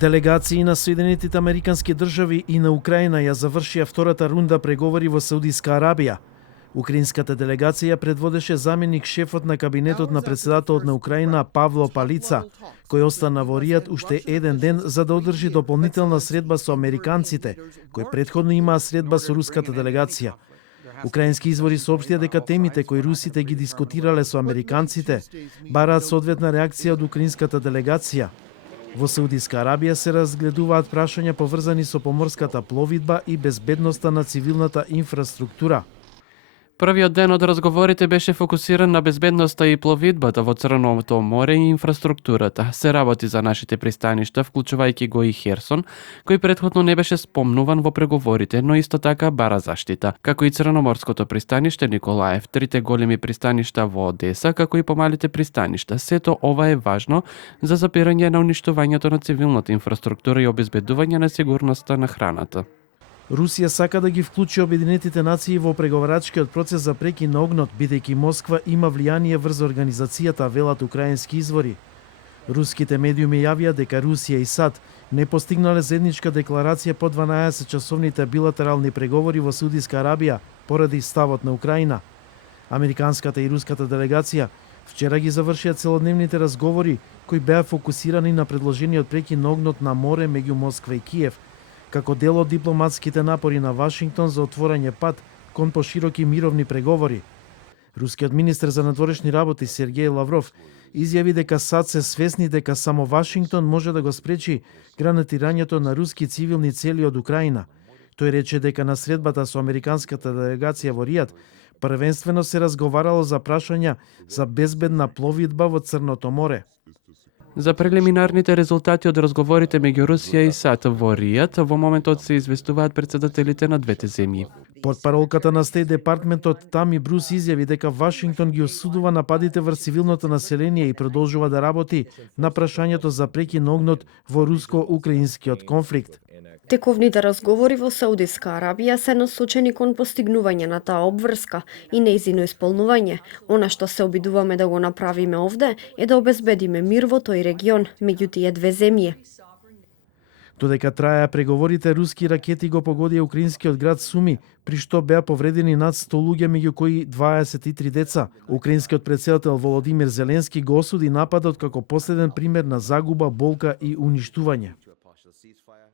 Делегации на Соединетите Американски држави и на Украина ја завршија втората рунда преговори во Саудиска Арабија. Украинската делегација предводеше заменик шефот на кабинетот на председателот на Украина Павло Палица, кој остана во Ријад уште еден ден за да одржи дополнителна средба со американците, кој претходно имаа средба со руската делегација. Украински извори соопштија дека темите кои русите ги дискутирале со американците бараат соодветна реакција од украинската делегација. Во Саудиска Арабија се разгледуваат прашања поврзани со поморската пловидба и безбедноста на цивилната инфраструктура. Првиот ден од разговорите беше фокусиран на безбедноста и пловидбата во Црното море и инфраструктурата. Се работи за нашите пристаништа, вклучувајќи го и Херсон, кој претходно не беше спомнуван во преговорите, но исто така бара заштита, како и Црноморското пристаниште Николаев, трите големи пристаништа во Одеса, како и помалите пристаништа. Сето ова е важно за запирање на уништувањето на цивилната инфраструктура и обезбедување на сигурноста на храната. Русија сака да ги вклучи Обединетите нации во преговарачкиот процес за прекин на огнот, бидејќи Москва има влијание врз организацијата, велат украински извори. Руските медиуми јавија дека Русија и САД не постигнале заедничка декларација по 12-часовните билатерални преговори во Саудиска Арабија поради ставот на Украина. Американската и руската делегација вчера ги завршија целодневните разговори кои беа фокусирани на предложениот прекин на огнот на море меѓу Москва и Киев, како дел од дипломатските напори на Вашингтон за отворање пат кон пошироки мировни преговори. Рускиот министер за надворешни работи Сергеј Лавров изјави дека САД се свесни дека само Вашингтон може да го спречи гранатирањето на руски цивилни цели од Украина. Тој рече дека на средбата со американската делегација во Ријад првенствено се разговарало за прашања за безбедна пловидба во Црното море. За прелиминарните резултати од разговорите меѓу Русија и САД во Ријад во моментот се известуваат претседателите на двете земји. Портпаролката на Стејт департментот Тами Брус изјави дека Вашингтон ги осудува нападите врз цивилното население и продолжува да работи на прашањето за прекин на огнот во руско-украинскиот конфликт. Тековните разговори во Саудиска Арабија се насочени кон постигнување на таа обврска и нејзино исполнување. Она што се обидуваме да го направиме овде е да обезбедиме мир во тој регион меѓу тие две земји. Додека траеа преговорите, руски ракети го погодија украинскиот град Суми, при што беа повредени над 100 луѓе, меѓу кои 23 деца. Украинскиот претседател Володимир Зеленски го осуди нападот како последен пример на загуба, болка и уништување.